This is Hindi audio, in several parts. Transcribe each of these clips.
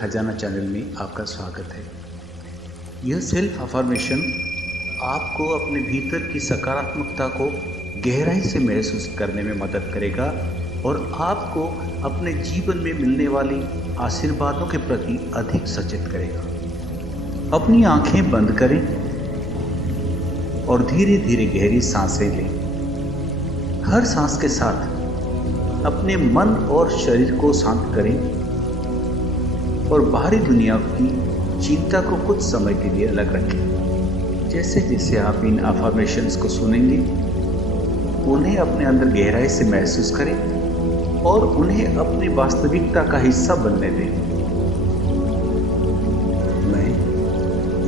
खजाना चैनल में आपका स्वागत है। यह सेल्फ अफर्मेशन आपको अपने भीतर की सकारात्मकता को गहराई से महसूस करने में मदद करेगा और आपको अपने जीवन में मिलने वाली आशीर्वादों के प्रति अधिक सचेत करेगा। अपनी आंखें बंद करें और धीरे धीरे गहरी सांसें लें। हर सांस के साथ अपने मन और शरीर को शांत करें और बाहरी दुनिया की चिंता को कुछ समय के लिए अलग रखें। जैसे जैसे आप इन अफर्मेशंस को सुनेंगे, उन्हें अपने अंदर गहराई से महसूस करें और उन्हें अपनी वास्तविकता का हिस्सा बनने दें। मैं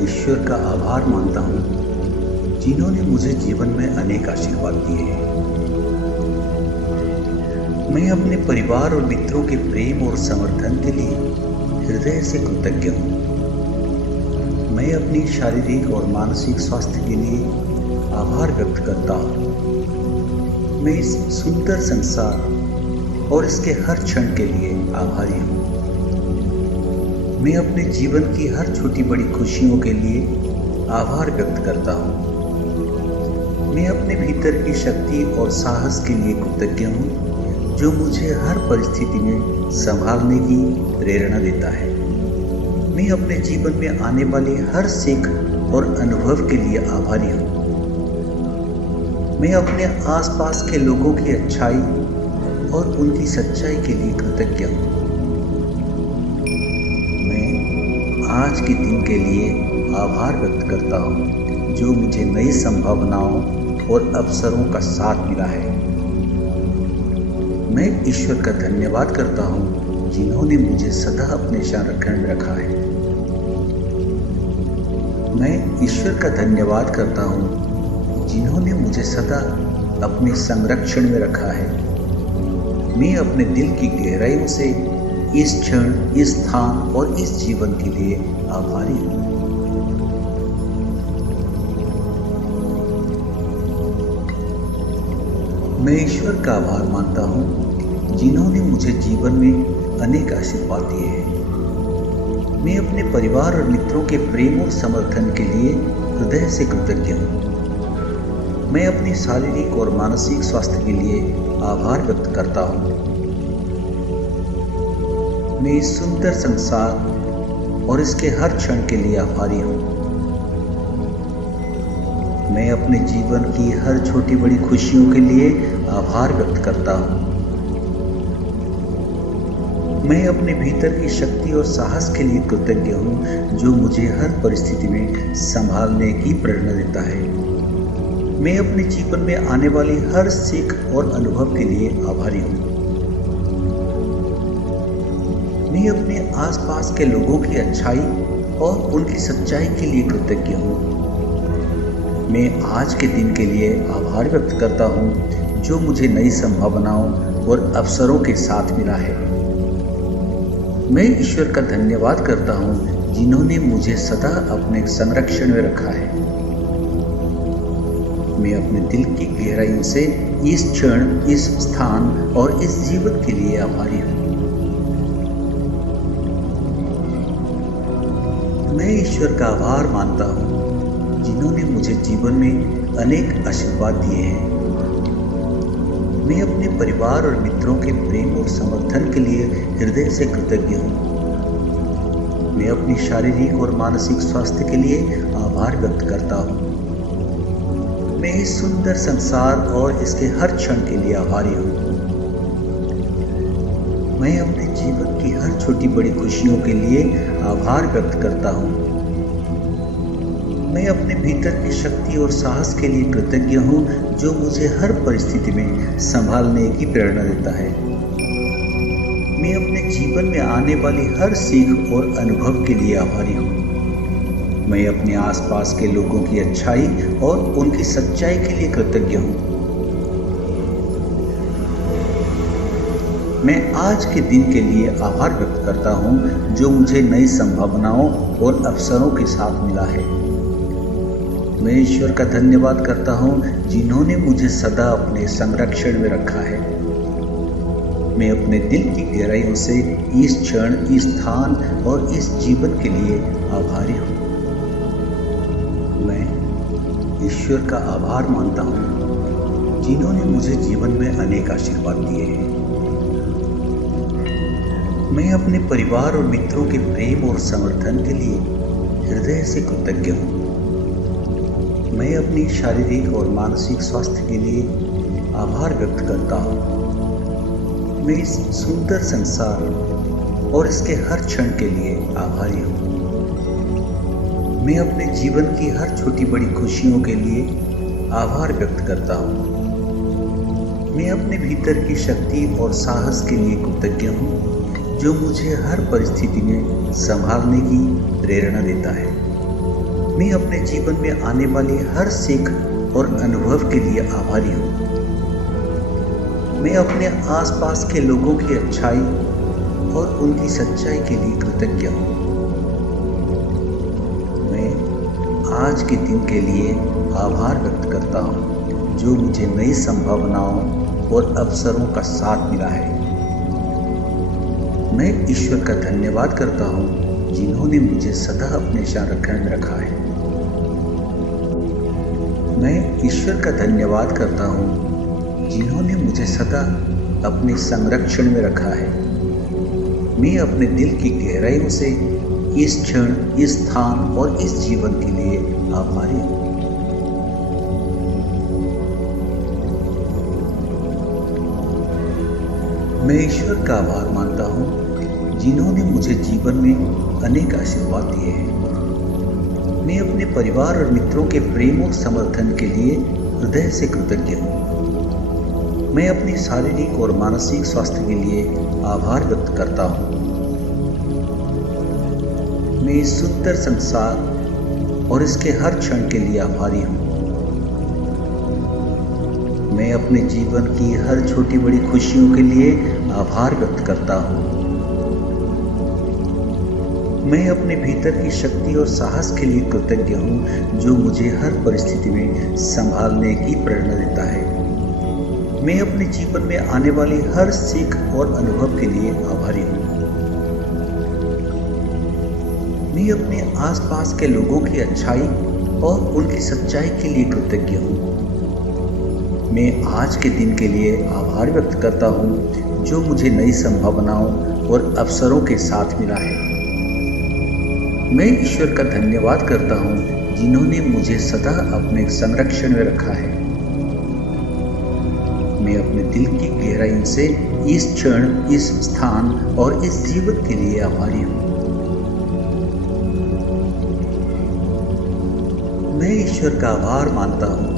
ईश्वर का आभार मानता हूँ जिन्होंने मुझे जीवन में अनेक आशीर्वाद दिए हैं। मैं अपने परिवार और मित्रों के प्रेम और समर्थन के लिए हृदय से कृतज्ञ हूँ। मैं अपनी शारीरिक और मानसिक स्वास्थ्य के लिए आभार व्यक्त करता हूँ। मैं इस सुंदर संसार और इसके हर क्षण के लिए आभारी हूँ। मैं अपने जीवन की हर छोटी बड़ी खुशियों के लिए आभार व्यक्त करता हूँ। मैं अपने भीतर की शक्ति और साहस के लिए कृतज्ञ हूँ जो मुझे हर परिस्थिति में संभालने की प्रेरणा देता है। मैं अपने जीवन में आने वाली हर सीख और अनुभव के लिए आभारी हूँ। मैं अपने आसपास के लोगों की अच्छाई और उनकी सच्चाई के लिए कृतज्ञ हूँ। मैं आज के दिन के लिए आभार व्यक्त करता हूँ जो मुझे नई संभावनाओं और अवसरों का साथ मिला है। मैं ईश्वर का धन्यवाद करता हूँ जिन्होंने मुझे सदा अपने संरक्षण में रखा है। मैं ईश्वर का धन्यवाद करता हूँ जिन्होंने मुझे सदा अपने संरक्षण में रखा है। मैं अपने दिल की गहराइयों से इस क्षण, इस स्थान और इस जीवन के लिए आभारी हूँ। मैं ईश्वर का आभार मानता हूँ जिन्होंने मुझे जीवन में अनेक आशीर्वाद दिए हैं। मैं अपने परिवार और मित्रों के प्रेम और समर्थन के लिए हृदय से कृतज्ञ हूँ। मैं अपनी शारीरिक और मानसिक स्वास्थ्य के लिए आभार व्यक्त करता हूँ। मैं इस सुंदर संसार और इसके हर क्षण के लिए आभारी हूँ। मैं अपने जीवन की हर छोटी बड़ी खुशियों के लिए आभार व्यक्त करता हूँ। मैं अपने भीतर की शक्ति और साहस के लिए कृतज्ञ हूँ जो मुझे हर परिस्थिति में संभालने की प्रेरणा देता है। मैं अपने जीवन में आने वाली हर सीख और अनुभव के लिए आभारी हूँ। मैं अपने आसपास के लोगों की अच्छाई और उनकी सच्चाई के लिए कृतज्ञ हूँ। मैं आज के दिन के लिए आभार व्यक्त करता हूँ जो मुझे नई संभावनाओं और अवसरों के साथ मिला है। मैं ईश्वर का धन्यवाद करता हूँ जिन्होंने मुझे सदा अपने संरक्षण में रखा है। मैं अपने दिल की गहराइयों से इस क्षण, इस स्थान और इस जीवन के लिए आभारी हूँ। मैं ईश्वर का आभार मानता हूँ जिन्होंने मुझे जीवन में अनेक आशीर्वाद दिए हैं। मैं अपने परिवार और मित्रों के प्रेम और समर्थन के लिए हृदय से कृतज्ञ हूँ। मैं अपनी शारीरिक और मानसिक स्वास्थ्य के लिए आभार व्यक्त करता हूँ। मैं इस सुंदर संसार और इसके हर क्षण के लिए आभारी हूँ। मैं अपने जीवन की हर छोटी बड़ी खुशियों के लिए आभार व्यक्त करता हूँ। मैं अपने भीतर की शक्ति और साहस के लिए कृतज्ञ हूँ जो मुझे हर परिस्थिति में संभालने की प्रेरणा देता है। मैं अपने जीवन में आने वाली हर सीख और अनुभव के लिए आभारी हूँ। मैं अपने आसपास के लोगों की अच्छाई और उनकी सच्चाई के लिए कृतज्ञ हूँ। मैं आज के दिन के लिए आभार व्यक्त करता हूँ जो मुझे नई संभावनाओं और अवसरों के साथ मिला है। मैं ईश्वर का धन्यवाद करता हूँ जिन्होंने मुझे सदा अपने संरक्षण में रखा है। मैं अपने दिल की गहराइयों से इस क्षण, इस स्थान और इस जीवन के लिए आभारी हूँ। मैं ईश्वर का आभार मानता हूँ जिन्होंने मुझे जीवन में अनेक आशीर्वाद दिए हैं। मैं अपने परिवार और मित्रों के प्रेम और समर्थन के लिए हृदय से कृतज्ञ हूँ। मैं अपनी शारीरिक और मानसिक स्वास्थ्य के लिए आभार व्यक्त करता हूँ। मैं इस सुंदर संसार और इसके हर क्षण के लिए आभारी हूँ। मैं अपने जीवन की हर छोटी बड़ी खुशियों के लिए आभार व्यक्त करता हूँ। मैं अपने भीतर की शक्ति और साहस के लिए कृतज्ञ हूँ जो मुझे हर परिस्थिति में संभालने की प्रेरणा देता है। मैं अपने जीवन में आने वाली हर सीख और अनुभव के लिए आभारी हूँ। मैं अपने आसपास के लोगों की अच्छाई और उनकी सच्चाई के लिए कृतज्ञ हूँ। मैं आज के दिन के लिए आभार व्यक्त करता हूँ जो मुझे नई संभावनाओं और अवसरों का साथ मिला है। मैं ईश्वर का धन्यवाद करता हूँ जिन्होंने मुझे सदा अपने संरक्षण में रखा है। मैं ईश्वर का धन्यवाद करता हूँ जिन्होंने मुझे सदा अपने संरक्षण में रखा है। मैं अपने दिल की गहराइयों से इस क्षण, इस स्थान और इस जीवन के लिए आभारी हूँ। मैं ईश्वर का आभार मानता हूँ जिन्होंने मुझे जीवन में अनेक आशीर्वाद दिए हैं। मैं अपने परिवार और मित्रों के प्रेम और समर्थन के लिए हृदय से कृतज्ञ हूँ। मैं अपनी शारीरिक और मानसिक स्वास्थ्य के लिए आभार व्यक्त करता हूँ। मैं इस सुंदर संसार और इसके हर क्षण के लिए आभारी हूँ। मैं अपने जीवन की हर छोटी बड़ी खुशियों के लिए आभार व्यक्त करता हूँ। मैं अपने भीतर की शक्ति और साहस के लिए कृतज्ञ हूँ जो मुझे हर परिस्थिति में संभालने की प्रेरणा देता है। मैं अपने जीवन में आने वाली हर सीख और अनुभव के लिए आभारी हूँ। मैं अपने आसपास के लोगों की अच्छाई और उनकी सच्चाई के लिए कृतज्ञ हूँ। मैं आज के दिन के लिए आभार व्यक्त करता हूँ जो मुझे नई संभावनाओं और अवसरों के साथ मिला है। मैं ईश्वर का धन्यवाद करता हूँ जिन्होंने मुझे सदा अपने संरक्षण में रखा है। मैं अपने दिल की गहराइयों से इस क्षण, इस स्थान और इस जीवन के लिए आभारी हूँ। मैं ईश्वर का आभार मानता हूँ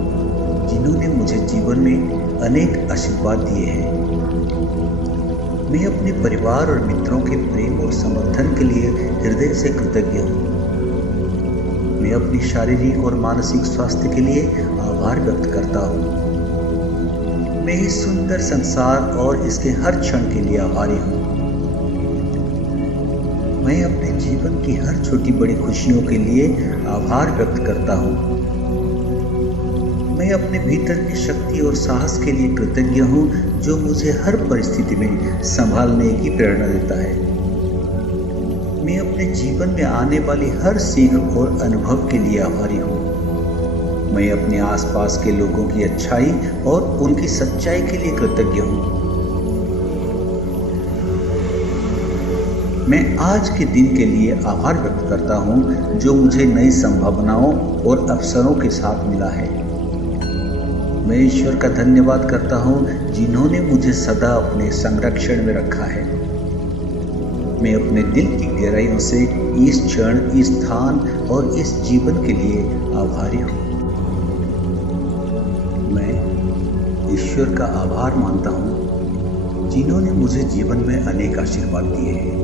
जिन्होंने मुझे जीवन में अनेक आशीर्वाद दिए हैं। मैं अपने परिवार और मित्रों के प्रेम और समर्थन के लिए हृदय से कृतज्ञ हूँ। मैं अपनी शारीरिक और मानसिक स्वास्थ्य के लिए आभार व्यक्त करता हूँ। मैं इस सुंदर संसार और इसके हर क्षण के लिए आभारी हूँ। मैं अपने जीवन की हर छोटी बड़ी खुशियों के लिए आभार व्यक्त करता हूँ। मैं अपने भीतर की शक्ति और साहस के लिए कृतज्ञ हूँ जो मुझे हर परिस्थिति में संभालने की प्रेरणा देता है। मैं अपने जीवन में आने वाली हर सीख और अनुभव के लिए आभारी हूँ। मैं अपने आसपास के लोगों की अच्छाई और उनकी सच्चाई के लिए कृतज्ञ हूँ। मैं आज के दिन के लिए आभार व्यक्त करता हूँ जो मुझे नई संभावनाओं और अवसरों के साथ मिला है। मैं ईश्वर का धन्यवाद करता हूँ जिन्होंने मुझे सदा अपने संरक्षण में रखा है। मैं अपने दिल की गहराइयों से इस क्षण, इस स्थान और इस जीवन के लिए आभारी हूँ। मैं ईश्वर का आभार मानता हूँ जिन्होंने मुझे जीवन में अनेक आशीर्वाद दिए हैं।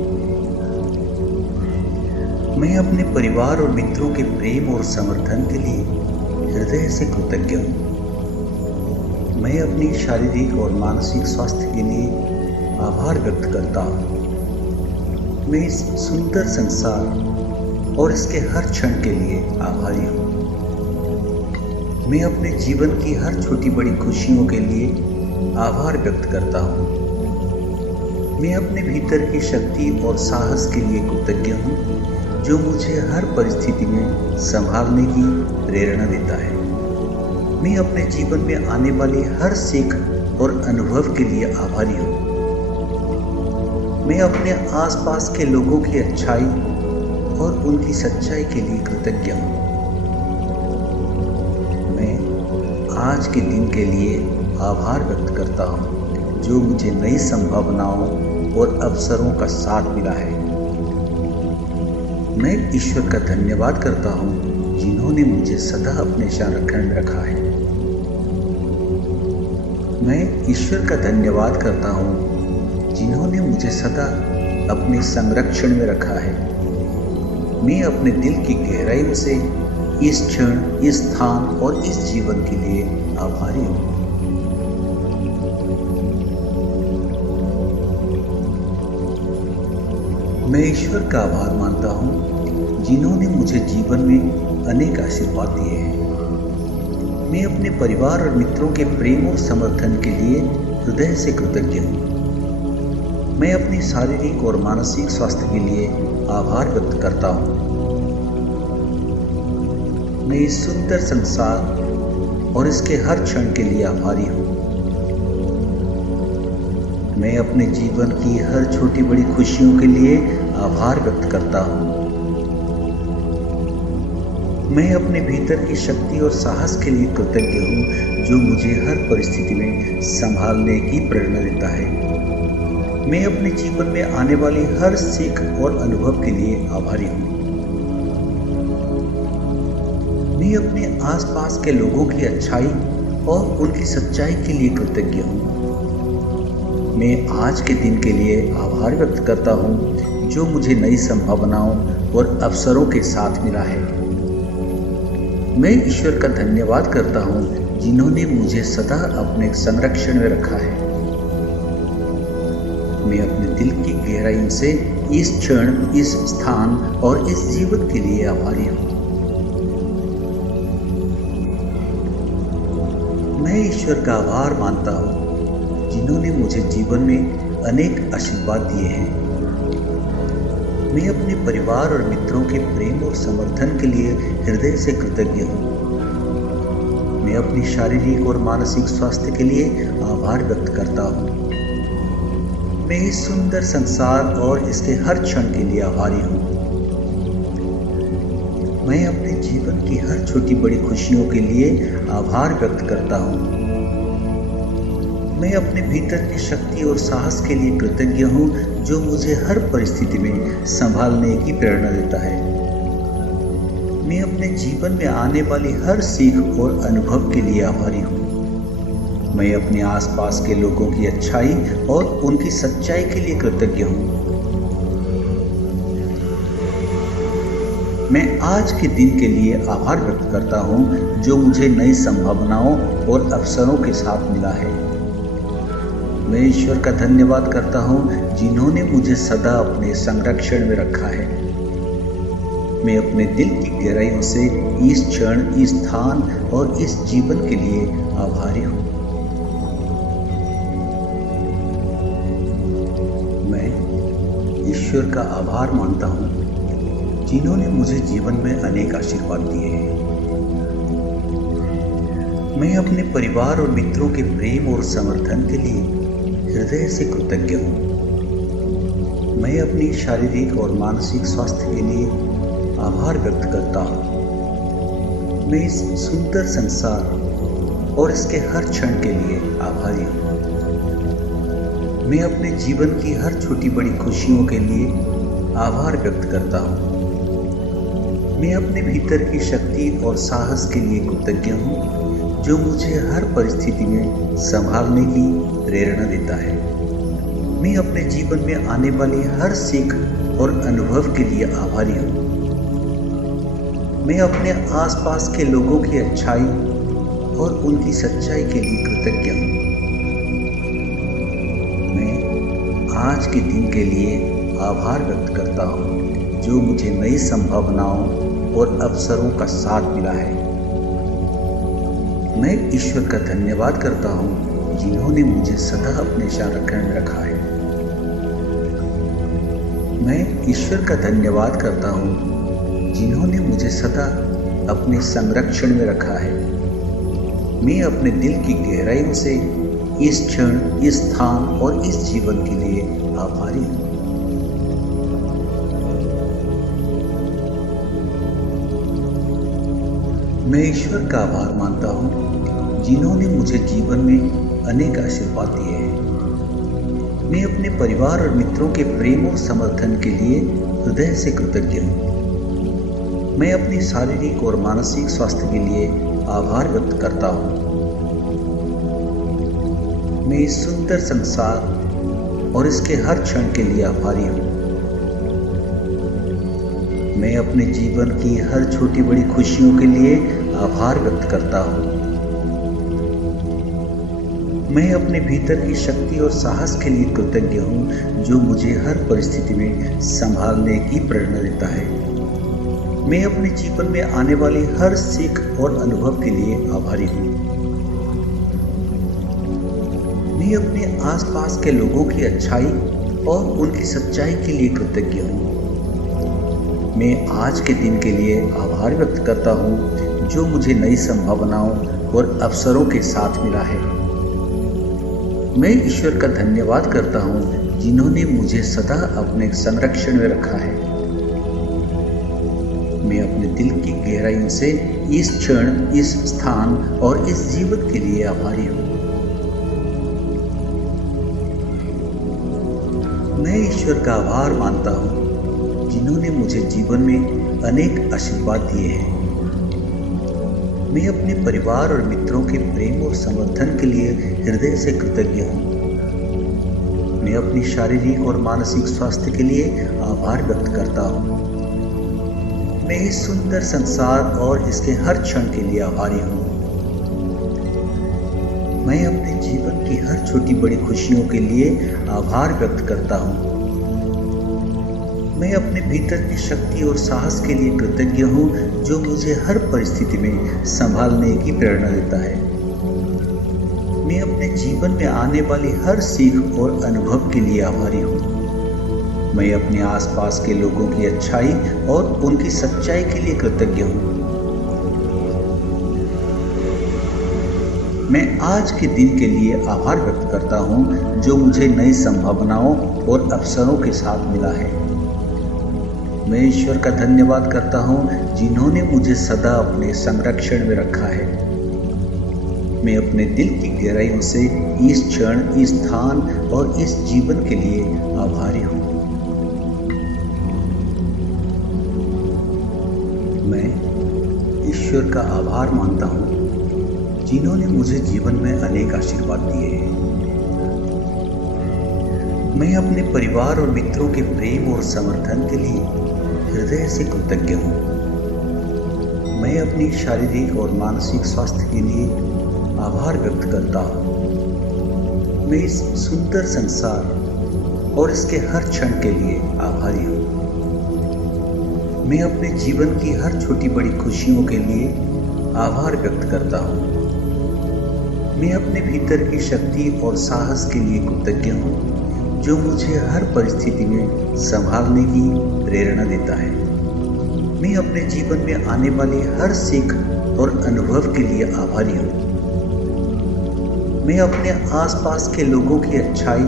मैं अपने परिवार और मित्रों के प्रेम और समर्थन के लिए हृदय से कृतज्ञ हूँ। मैं अपनी शारीरिक और मानसिक स्वास्थ्य के लिए आभार व्यक्त करता हूँ। मैं इस सुंदर संसार और इसके हर क्षण के लिए आभारी हूँ। मैं अपने जीवन की हर छोटी बड़ी खुशियों के लिए आभार व्यक्त करता हूँ। मैं अपने भीतर की शक्ति और साहस के लिए कृतज्ञ हूँ, जो मुझे हर परिस्थिति में संभालने की प्रेरणा देता है। मैं अपने जीवन में आने वाली हर सीख और अनुभव के लिए आभारी हूँ। मैं अपने आसपास के लोगों की अच्छाई और उनकी सच्चाई के लिए कृतज्ञ हूँ। मैं आज के दिन के लिए आभार व्यक्त करता हूँ, जो मुझे नई संभावनाओं और अवसरों का साथ मिला है। मैं ईश्वर का धन्यवाद करता हूँ, जिन्होंने मुझे सदा अपने संरक्षण में रखा है। मैं ईश्वर का धन्यवाद करता हूँ, जिन्होंने मुझे सदा अपने संरक्षण में रखा है। मैं अपने दिल की गहराइयों से इस क्षण, इस स्थान और इस जीवन के लिए आभारी हूँ। मैं ईश्वर का आभार मानता हूँ, जिन्होंने मुझे जीवन में अनेक आशीर्वाद दिए हैं। मैं अपने परिवार और मित्रों के प्रेम और समर्थन के लिए हृदय से कृतज्ञ हूँ। मैं अपने शारीरिक और मानसिक स्वास्थ्य के लिए आभार व्यक्त करता हूँ। मैं इस सुंदर संसार और इसके हर क्षण के लिए आभारी हूँ। मैं अपने जीवन की हर छोटी बड़ी खुशियों के लिए आभार व्यक्त करता हूँ। मैं अपने भीतर की शक्ति और साहस के लिए कृतज्ञ हूँ, जो मुझे हर परिस्थिति में संभालने की प्रेरणा देता है। मैं अपने जीवन में आने वाली हर सीख और अनुभव के लिए आभारी हूँ। मैं अपने आसपास के लोगों की अच्छाई और उनकी सच्चाई के लिए कृतज्ञ हूँ। मैं आज के दिन के लिए आभार व्यक्त करता हूँ, जो मुझे नई संभावनाओं और अवसरों के साथ मिला है। मैं ईश्वर का धन्यवाद करता हूँ, जिन्होंने मुझे सदा अपने संरक्षण में रखा है। मैं अपने दिल की गहराई से इस क्षण, इस स्थान और इस जीवन के लिए आभारी हूँ। मैं ईश्वर का आभार मानता हूँ, जिन्होंने मुझे जीवन में अनेक आशीर्वाद दिए हैं। मैं अपने परिवार और मित्रों के प्रेम और समर्थन के लिए हृदय से कृतज्ञ हूँ। मैं अपनी शारीरिक और मानसिक स्वास्थ्य के लिए आभार व्यक्त करता हूँ। मैं इस सुंदर संसार और इसके हर क्षण के लिए आभारी हूँ। मैं अपने जीवन की हर छोटी बड़ी खुशियों के लिए आभार व्यक्त करता हूँ। मैं अपने भीतर की शक्ति और साहस के लिए कृतज्ञ हूँ, जो मुझे हर परिस्थिति में संभालने की प्रेरणा देता है। मैं अपने जीवन में आने वाली हर सीख और अनुभव के लिए आभारी हूँ। मैं अपने आसपास के लोगों की अच्छाई और उनकी सच्चाई के लिए कृतज्ञ हूँ। मैं आज के दिन के लिए आभार व्यक्त करता हूँ, जो मुझे नई संभावनाओं और अवसरों के साथ मिला है। मैं ईश्वर का धन्यवाद करता हूँ, जिन्होंने मुझे सदा अपने संरक्षण में रखा है। मैं अपने दिल की गहराइयों से इस क्षण, इस स्थान और इस जीवन के लिए आभारी हूँ। मैं ईश्वर का आभार मानता हूँ, जिन्होंने मुझे जीवन में अनेक आशीर्वाद दिए हैं। मैं अपने परिवार और मित्रों के प्रेम और समर्थन के लिए हृदय से कृतज्ञ हूँ। मैं अपनी शारीरिक और मानसिक स्वास्थ्य के लिए आभार व्यक्त करता हूँ। मैं इस सुंदर संसार और इसके हर क्षण के लिए आभारी हूँ। मैं अपने जीवन की हर छोटी बड़ी खुशियों के लिए आभार व्यक्त करता हूँ। मैं अपने भीतर की शक्ति और साहस के लिए कृतज्ञ हूँ, जो मुझे हर परिस्थिति में संभालने की प्रेरणा देता है। मैं अपने जीवन में आने वाली हर सीख और अनुभव के लिए आभारी हूँ। मैं अपने आसपास के लोगों की अच्छाई और उनकी सच्चाई के लिए कृतज्ञ हूँ। मैं आज के दिन के लिए आभार व्यक्त करता हूँ, जो मुझे नई संभावनाओं और अवसरों का साथ मिला है। मैं ईश्वर का धन्यवाद करता हूँ, जिन्होंने मुझे सदा अपने संरक्षण में रखा है। मैं ईश्वर का धन्यवाद करता हूँ जिन्होंने मुझे सदा अपने संरक्षण में रखा है। मैं अपने दिल की गहराइयों से इस क्षण, इस स्थान और इस जीवन के लिए आभारी हूँ। मैं ईश्वर का आभार मानता हूँ जिन्होंने मुझे जीवन में अनेक आशीर्वाद दिए हैं। मैं अपने परिवार और मित्रों के प्रेम और समर्थन के लिए हृदय से कृतज्ञ हूँ। मैं अपनी शारीरिक और मानसिक स्वास्थ्य के लिए आभार व्यक्त करता हूँ। मैं इस सुंदर संसार और इसके हर क्षण के लिए आभारी हूँ। मैं अपने जीवन की हर छोटी बड़ी खुशियों के लिए आभार व्यक्त करता हूँ। मैं अपने भीतर की शक्ति और साहस के लिए कृतज्ञ हूँ जो मुझे हर परिस्थिति में संभालने की प्रेरणा देता है। मैं अपने जीवन में आने वाली हर सीख और अनुभव के लिए आभारी हूँ। मैं अपने आसपास के लोगों की अच्छाई और उनकी सच्चाई के लिए कृतज्ञ हूँ। मैं आज के दिन के लिए आभार व्यक्त करता हूँ जो मुझे नई संभावनाओं और अवसरों के साथ मिला है। मैं ईश्वर का धन्यवाद करता हूँ जिन्होंने मुझे सदा अपने संरक्षण में रखा है। मैं अपने दिल की गहराइयों से इस क्षण, इस स्थान और इस जीवन के लिए आभारी हूँ। मैं ईश्वर का आभार मानता हूँ जिन्होंने मुझे जीवन में अनेक आशीर्वाद दिए हैं। मैं अपने परिवार और मित्रों के प्रेम और समर्थन के लिए हृदय से कृतज्ञ हूँ। मैं अपनी शारीरिक और मानसिक स्वास्थ्य के लिए आभार व्यक्त करता हूँ। मैं इस सुंदर संसार और इसके हर क्षण के लिए आभारी हूँ। मैं अपने जीवन की हर छोटी बड़ी खुशियों के लिए आभार व्यक्त करता हूँ। मैं अपने भीतर की शक्ति और साहस के लिए कृतज्ञ हूँ जो मुझे हर परिस्थिति में संभालने की प्रेरणा देता है। मैं अपने जीवन में आने वाली हर सीख और अनुभव के लिए आभारी हूँ। मैं अपने आसपास के लोगों की अच्छाई और उनकी सच्चाई के लिए कृतज्ञ हूँ। मैं आज के दिन के लिए आभार व्यक्त करता हूँ जो मुझे नई संभावनाओं और अवसरों के साथ मिला है। मैं ईश्वर का धन्यवाद करता हूँ जिन्होंने मुझे सदा अपने संरक्षण में रखा है। मैं अपने दिल की गहराइयों से इस क्षण, इस स्थान और इस जीवन के लिए आभारी हूँ। मैं ईश्वर का आभार मानता हूँ जिन्होंने मुझे जीवन में अनेक आशीर्वाद दिए हैं। मैं अपने परिवार और मित्रों के प्रेम और समर्थन के लिए हृदय से कृतज्ञ हूँ। मैं अपनी शारीरिक और मानसिक स्वास्थ्य के लिए आभार व्यक्त करता हूँ। मैं इस सुंदर संसार और इसके हर क्षण के लिए आभारी हूँ। मैं अपने जीवन की हर छोटी बड़ी खुशियों के लिए आभार व्यक्त करता हूँ। मैं अपने भीतर की शक्ति और साहस के लिए कृतज्ञ हूँ जो मुझे हर परिस्थिति में संभालने की प्रेरणा देता है। मैं अपने जीवन में आने वाली हर सीख और अनुभव के लिए आभारी हूँ। मैं अपने आसपास के लोगों की अच्छाई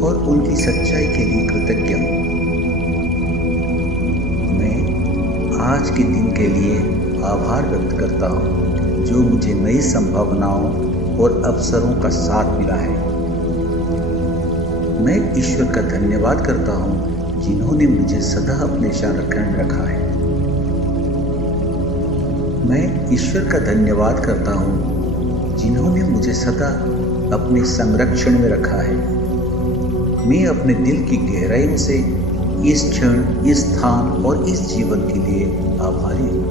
और उनकी सच्चाई के लिए कृतज्ञ हूँ। मैं आज के दिन के लिए आभार व्यक्त करता हूँ जो मुझे नई संभावनाओं और अवसरों का साथ मिला है। मैं ईश्वर का धन्यवाद करता हूँ जिन्होंने मुझे सदा अपने संरक्षण में रखा है। मैं ईश्वर का धन्यवाद करता हूँ जिन्होंने मुझे सदा अपने संरक्षण में रखा है। मैं अपने दिल की गहराइयों से इस क्षण, इस स्थान और इस जीवन के लिए आभारी हूँ।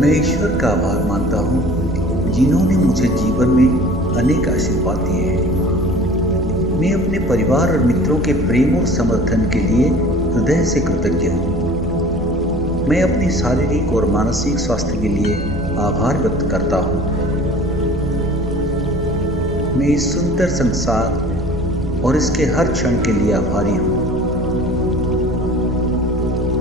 मैं ईश्वर का आभार मानता हूँ जिन्होंने मुझे जीवन में अनेक आशीर्वाद दिए हैं। मैं अपने परिवार और मित्रों के प्रेम और समर्थन के लिए हृदय से कृतज्ञ हूँ। मैं अपनी शारीरिक और मानसिक स्वास्थ्य के लिए आभार व्यक्त करता हूँ। मैं इस सुंदर संसार और इसके हर क्षण के लिए आभारी हूँ।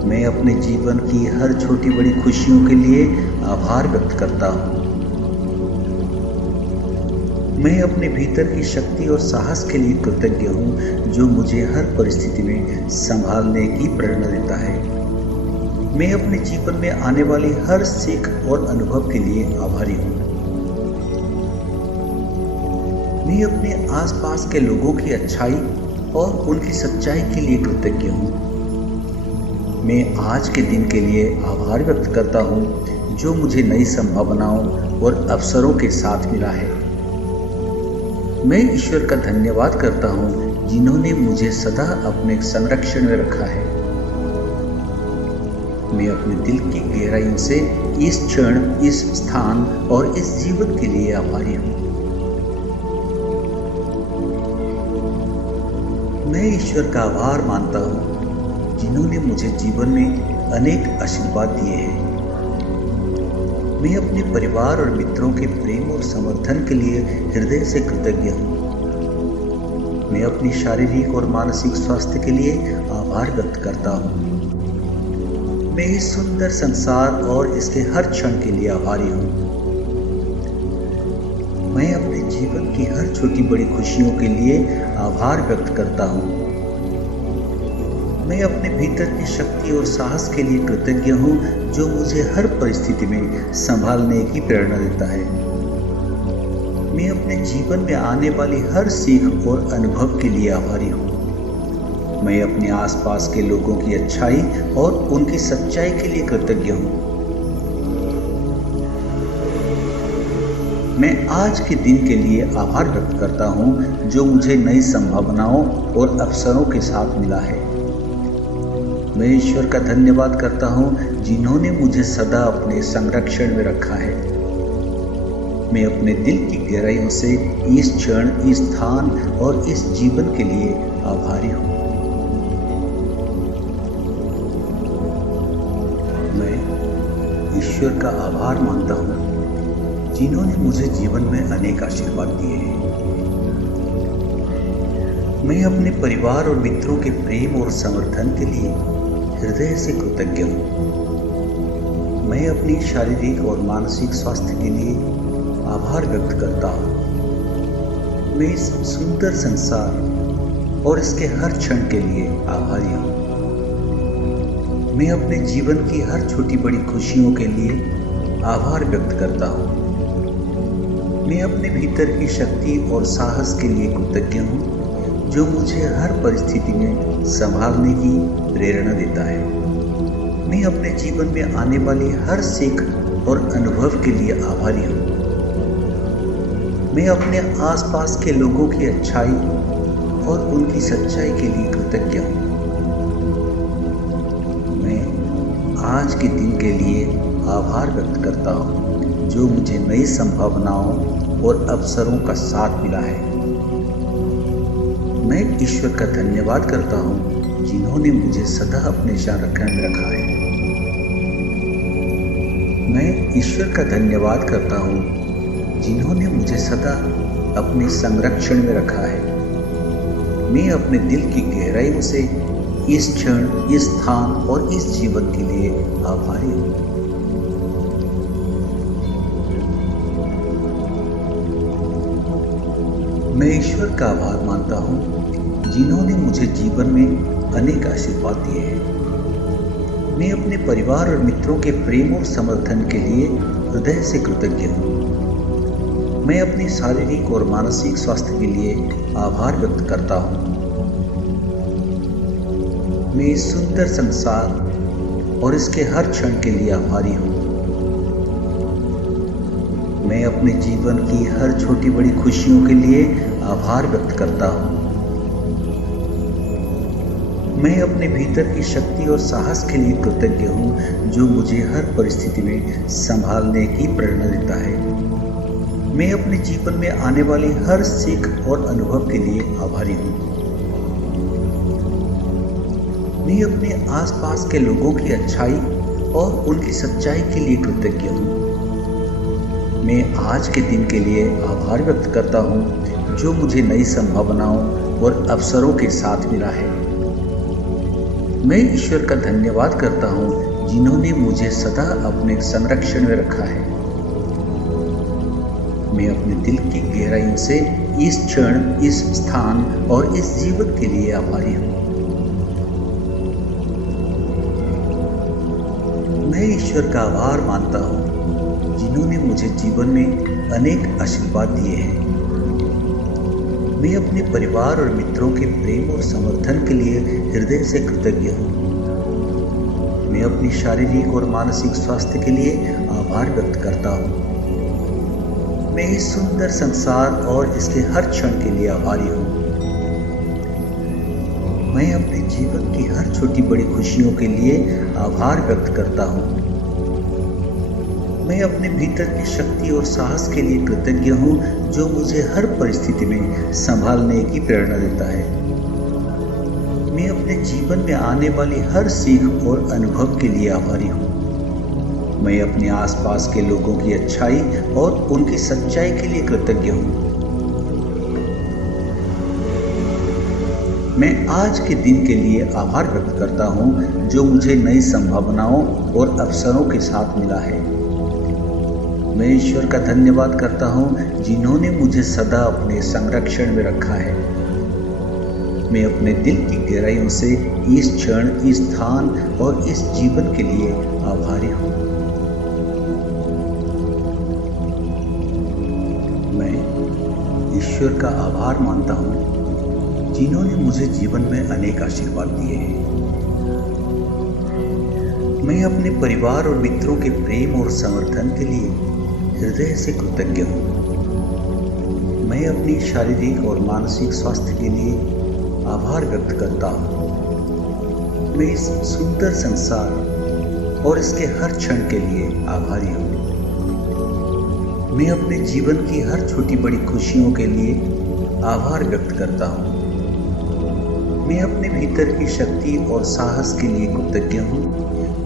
मैं अपने जीवन की हर छोटी बड़ी खुशियों के लिए आभार व्यक्त करता हूँ। मैं अपने भीतर की शक्ति और साहस के लिए कृतज्ञ हूँ, जो मुझे हर परिस्थिति में संभालने की प्रेरणा देता है। मैं अपने जीवन में आने वाली हर सीख और अनुभव के लिए आभारी हूँ। मैं अपने आसपास के लोगों की अच्छाई और उनकी सच्चाई के लिए कृतज्ञ हूँ। मैं आज के दिन के लिए आभार व्यक्त करता हूँ, जो मुझे नई संभावनाओं और अवसरों के साथ मिला है। मैं ईश्वर का धन्यवाद करता हूँ, जिन्होंने मुझे सदा अपने संरक्षण में रखा है। मैं अपने दिल की गहराइयों से इस क्षण, इस स्थान और इस जीवन के लिए आभारी हूँ। मैं ईश्वर का आभार मानता हूँ, जिन्होंने मुझे जीवन में अनेक आशीर्वाद दिए हैं। मैं अपने परिवार और मित्रों के प्रेम और समर्थन के लिए हृदय से कृतज्ञ हूँ। मैं अपनी शारीरिक और मानसिक स्वास्थ्य के लिए आभार व्यक्त करता हूँ। मैं इस सुंदर संसार और इसके हर क्षण के लिए आभारी हूँ। मैं अपने जीवन की हर छोटी बड़ी खुशियों के लिए आभार व्यक्त करता हूँ। मैं अपने भीतर की शक्ति और साहस के लिए कृतज्ञ हूँ, जो मुझे हर परिस्थिति में संभालने की प्रेरणा देता है। मैं अपने जीवन में आने वाली हर सीख और अनुभव के लिए आभारी हूँ। मैं अपने आसपास के लोगों की अच्छाई और उनकी सच्चाई के लिए कृतज्ञ हूँ। मैं आज के दिन के लिए आभार व्यक्त करता हूँ, जो मुझे नई संभावनाओं और अवसरों के साथ मिला है। मैं ईश्वर का धन्यवाद करता हूँ, जिन्होंने मुझे सदा अपने संरक्षण में रखा है। मैं अपने दिल की गहराइयों से इस क्षण, इस स्थान और इस जीवन के लिए आभारी हूँ। मैं ईश्वर का आभार मानता हूँ, जिन्होंने मुझे जीवन में अनेक आशीर्वाद दिए हैं। मैं अपने परिवार और मित्रों के प्रेम और समर्थन के लिए हृदय से कृतज्ञ हूँ। मैं अपनी शारीरिक और मानसिक स्वास्थ्य के लिए आभार व्यक्त करता हूँ। मैं इस सुंदर संसार और इसके हर क्षण के लिए आभारी हूँ। मैं अपने जीवन की हर छोटी बड़ी खुशियों के लिए आभार व्यक्त करता हूँ। मैं अपने भीतर की शक्ति और साहस के लिए कृतज्ञ हूँ, जो मुझे हर परिस्थिति में संभालने की प्रेरणा देता है। मैं अपने जीवन में आने वाली हर सीख और अनुभव के लिए आभारी हूँ। मैं अपने आसपास के लोगों की अच्छाई और उनकी सच्चाई के लिए कृतज्ञ हूँ। मैं आज के दिन के लिए आभार व्यक्त करता हूँ, जो मुझे नई संभावनाओं और अवसरों का साथ मिला है। मैं ईश्वर का धन्यवाद करता हूँ, जिन्होंने मुझे सदा अपने संरक्षण में रखा है। मैं ईश्वर का धन्यवाद करता हूँ, जिन्होंने मुझे सदा अपने संरक्षण में रखा है। मैं अपने दिल की गहराइयों से इस क्षण, इस स्थान और इस जीवन के लिए आभारी हूँ। मैं ईश्वर का आभार मानता हूँ, जिन्होंने मुझे जीवन में अनेक आशीर्वाद दिए हैं। मैं अपने परिवार और मित्रों के प्रेम और समर्थन के लिए हृदय से कृतज्ञ हूँ। मैं अपनी शारीरिक और मानसिक स्वास्थ्य के लिए आभार व्यक्त करता हूँ। मैं इस सुंदर संसार और इसके हर क्षण के लिए आभारी हूँ। मैं अपने जीवन की हर छोटी बड़ी खुशियों के लिए आभार व्यक्त करता हूँ। मैं अपने भीतर की शक्ति और साहस के लिए कृतज्ञ हूँ, जो मुझे हर परिस्थिति में संभालने की प्रेरणा देता है। मैं अपने जीवन में आने वाली हर सीख और अनुभव के लिए आभारी हूँ। मैं अपने आसपास के लोगों की अच्छाई और उनकी सच्चाई के लिए कृतज्ञ हूँ। मैं आज के दिन के लिए आभार व्यक्त करता हूँ, जो मुझे नई संभावनाओं और अवसरों के साथ मिला है। मैं ईश्वर का धन्यवाद करता हूँ जिन्होंने मुझे सदा अपने संरक्षण में रखा है। मैं अपने दिल की गहराइयों से इस क्षण, इस स्थान और इस जीवन के लिए आभारी हूँ। मैं ईश्वर का आभार मानता हूँ जिन्होंने मुझे जीवन में अनेक आशीर्वाद दिए हैं। मैं अपने परिवार और मित्रों के प्रेम और समर्थन के लिए हृदय से कृतज्ञ हूँ। मैं अपनी शारीरिक और मानसिक स्वास्थ्य के लिए आभार व्यक्त करता हूँ। मैं इस सुंदर संसार और इसके हर क्षण के लिए आभारी हूँ। मैं अपने जीवन की हर छोटी बड़ी खुशियों के लिए आभार व्यक्त करता हूँ। मैं अपने भीतर की शक्ति और साहस के लिए कृतज्ञ हूँ जो मुझे हर परिस्थिति में संभालने की प्रेरणा देता है। मैं अपने जीवन में आने वाली हर सीख और अनुभव के लिए आभारी हूँ। मैं अपने आसपास के लोगों की अच्छाई और उनकी सच्चाई के लिए कृतज्ञ हूँ। मैं आज के दिन के लिए आभार व्यक्त करता हूँ जो मुझे नई संभावनाओं और अवसरों के साथ मिला है। मैं ईश्वर का धन्यवाद करता हूँ जिन्होंने मुझे सदा अपने संरक्षण में रखा है। मैं अपने दिल की गहराइयों से इस क्षण, इस स्थान और इस जीवन के लिए आभारी हूँ। मैं ईश्वर का आभार मानता हूँ जिन्होंने मुझे जीवन में अनेक आशीर्वाद दिए हैं। मैं अपने परिवार और मित्रों के प्रेम और समर्थन के लिए हृदय से कृतज्ञ हूँ। मैं अपनी शारीरिक और मानसिक स्वास्थ्य के लिए आभार व्यक्त करता हूँ। मैं इस सुंदर संसार और इसके हर क्षण के लिए आभारी हूँ। मैं अपने जीवन की हर छोटी बड़ी खुशियों के लिए आभार व्यक्त करता हूँ। मैं अपने भीतर की शक्ति और साहस के लिए कृतज्ञ हूँ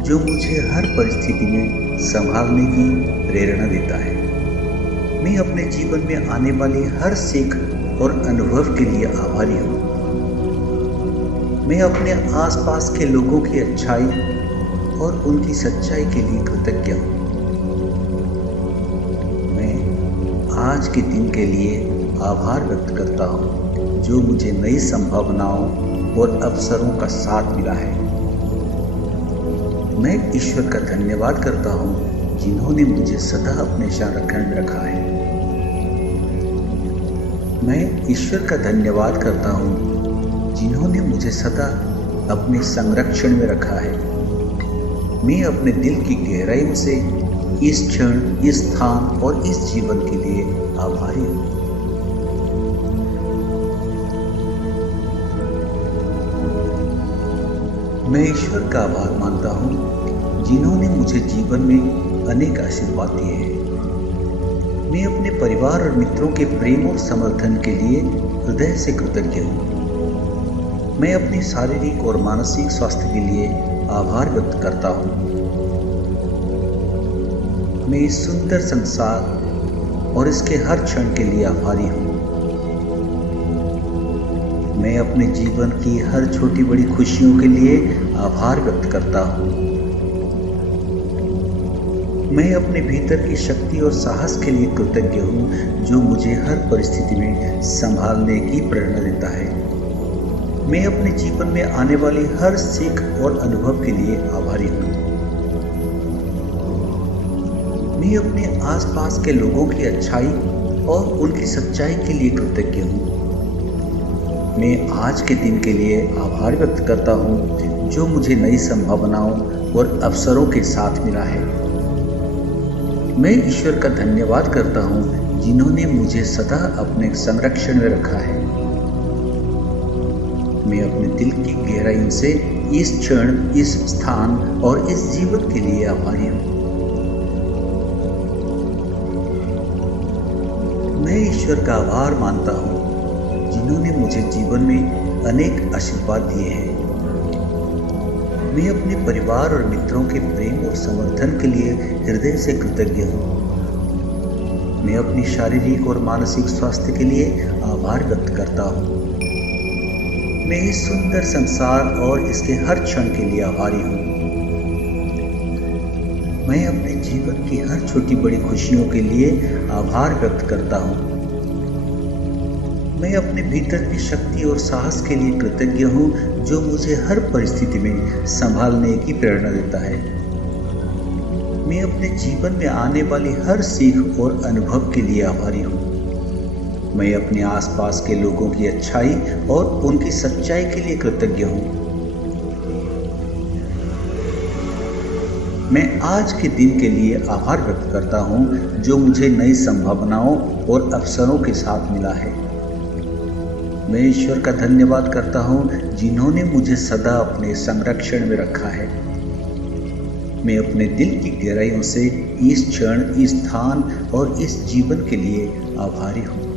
जो मुझे हर परिस्थिति में संभालने की प्रेरणा देता है। मैं अपने जीवन में आने वाली हर सीख और अनुभव के लिए आभारी हूँ। मैं अपने आसपास के लोगों की अच्छाई और उनकी सच्चाई के लिए कृतज्ञ हूँ। मैं आज के दिन के लिए आभार व्यक्त करता हूँ जो मुझे नई संभावनाओं और अवसरों का साथ मिला है। मैं ईश्वर का धन्यवाद करता हूँ जिन्होंने मुझे सदा अपने संरक्षण में रखा है। मैं ईश्वर का धन्यवाद करता हूँ जिन्होंने मुझे सदा अपने संरक्षण में रखा है। मैं अपने दिल की गहराइयों से इस क्षण, इस स्थान और इस जीवन के लिए आभारी हूँ। मैं ईश्वर का आभार मानता हूँ जिन्होंने मुझे जीवन में अनेक आशीर्वाद दिए हैं। मैं अपने परिवार और मित्रों के प्रेम और समर्थन के लिए हृदय से कृतज्ञ हूँ। मैं अपनी शारीरिक और मानसिक स्वास्थ्य के लिए आभार व्यक्त करता हूँ। मैं इस सुंदर संसार और इसके हर क्षण के लिए आभारी हूँ। मैं अपने जीवन की हर छोटी बड़ी खुशियों के लिए आभार व्यक्त करता हूँ। मैं अपने भीतर की शक्ति और साहस के लिए कृतज्ञ हूँ जो मुझे हर परिस्थिति में संभालने की प्रेरणा देता है। मैं अपने जीवन में आने वाली हर सीख और अनुभव के लिए आभारी हूँ। मैं अपने आसपास के लोगों की अच्छाई और उनकी सच्चाई के लिए कृतज्ञ हूँ। मैं आज के दिन के लिए आभार व्यक्त करता हूँ जो मुझे नई संभावनाओं और अवसरों के साथ मिला है। मैं ईश्वर का धन्यवाद करता हूँ जिन्होंने मुझे सदा अपने संरक्षण में रखा है। मैं अपने दिल की गहराइयों से इस क्षण, इस स्थान और इस जीवन के लिए आभारी हूँ। मैं ईश्वर का आभार मानता हूँ जिन्होंने मुझे जीवन में अनेक आशीर्वाद दिए हैं। मैं अपने परिवार और मित्रों के प्रेम और समर्थन के लिए हृदय से कृतज्ञ हूँ। मैं अपनी शारीरिक और मानसिक स्वास्थ्य के लिए आभार व्यक्त करता हूँ। मैं इस सुंदर संसार और इसके हर क्षण के लिए आभारी हूँ। मैं अपने जीवन की हर छोटी बड़ी खुशियों के लिए आभार व्यक्त करता हूँ। मैं अपने भीतर की शक्ति और साहस के लिए कृतज्ञ हूँ, जो मुझे हर परिस्थिति में संभालने की प्रेरणा देता है। मैं अपने जीवन में आने वाली हर सीख और अनुभव के लिए आभारी हूँ। मैं अपने आसपास के लोगों की अच्छाई और उनकी सच्चाई के लिए कृतज्ञ हूँ। मैं आज के दिन के लिए आभार व्यक्त करता हूँ, जो मुझे नई संभावनाओं और अवसरों के साथ मिला है। मैं ईश्वर का धन्यवाद करता हूँ, जिन्होंने मुझे सदा अपने संरक्षण में रखा है। मैं अपने दिल की गहराइयों से इस क्षण, इस स्थान और इस जीवन के लिए आभारी हूँ।